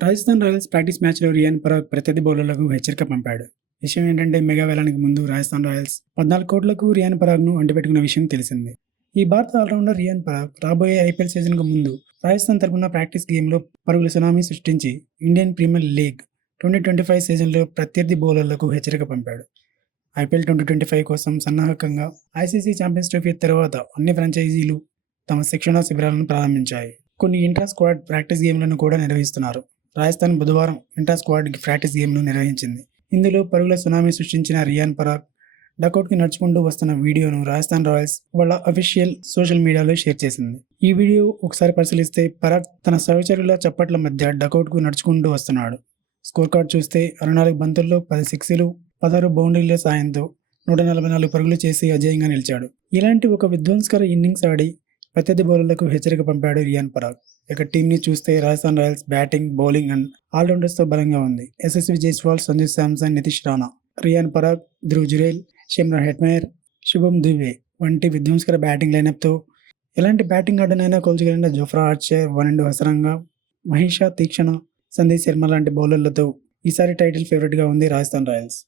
Rajasthan Royals practice మ్యాచ్‌లో rayon Parag ప్రత్యర్థి బౌలర్లకు హెచ్చరిక పంపాడు. విషయం ఏంటంటే మెగా వేలానికి ముందు రాజస్థాన్ రాయల్స్ 14 కోట్లకు రియాన్ పరాగ్‌ను అంటిపెట్టుకున్న విషయం తెలిసిందే. ఈ భారత ఆల్రౌండర్ రియాన్ పరాగ్ రాబోయే ఐపీఎల్ సీజన్‌కు ముందు రాజస్థాన్ తరపున ప్రాక్టీస్ గేమ్‌లో పరుగుల సునామీ సృష్టించి ఇండియన్ ప్రీమియర్ లీగ్ 2025 సీజన్‌లో ప్రత్యర్థి బౌలర్లకు హెచ్చరిక పంపాడు. ఐపీఎల్ 2025 కోసం సన్నాహకంగా ఐసీసీ ఛాంపియన్స్ ట్రోఫీ తర్వాత అన్ని ఫ్రాంచైజీలు తమ శిక్షణా శిబిరాలను ప్రారంభించాయి. కొన్ని ఇంట్రా స్క్వాడ్ ప్రాక్టీస్ గేమ్లను కూడా నిర్వహిస్తున్నారు. రాజస్థాన్ బుధవారం ఇంటర్ స్క్వాడ్ ప్రాక్టీస్ గేమ్ను నిర్వహించింది. ఇందులో పరుగుల సునామీ సృష్టించిన రియాన్ పరాగ్ డకౌట్కి నడుచుకుంటూ వస్తున్న వీడియోను రాజస్థాన్ రాయల్స్ వాళ్ళ అఫీషియల్ సోషల్ మీడియాలో షేర్ చేసింది. ఈ వీడియో ఒకసారి పరిశీలిస్తే పరాగ్ తన సహచరుల చప్పట్ల మధ్య డకౌట్కు నడుచుకుంటూ వస్తున్నాడు. స్కోర్ కార్డ్ చూస్తే 64 బంతుల్లో 10 సిక్స్లు, 16 బౌండరీల సాయంతో 144 పరుగులు చేసి అజేయంగా నిలిచాడు. ఇలాంటి ఒక విధ్వంసకర ఇన్నింగ్స్ ఆడి ప్రత్యర్థి బౌలర్లకు హెచ్చరిక పంపాడు రియాన్ పరాగ్. ఇక టీంని చూస్తే Rajasthan Royals batting, bowling and ఆల్రౌండర్స్తో బలంగా ఉంది. యశస్వి జైస్వాల్, సంజు శాంసన్, నితీష్ రాణా, రియాన్ పరాగ్, ధ్రువ్ జురేల్, షిమ్రా హెట్మేర్, శుభం దుబే వంటి విధ్వంసకర బ్యాటింగ్ లైనప్తో ఎలాంటి బ్యాటింగ్ ఆర్డర్నైనా కోల్చగలిగిన జోఫ్రా ఆర్చర్, వరుణ్ హసరంగా, మహేష తీక్షణ, సందీప్ శర్మ లాంటి బౌలర్లతో ఈసారి టైటిల్ ఫేవరెట్గా ఉంది రాజస్థాన్ రాయల్స్.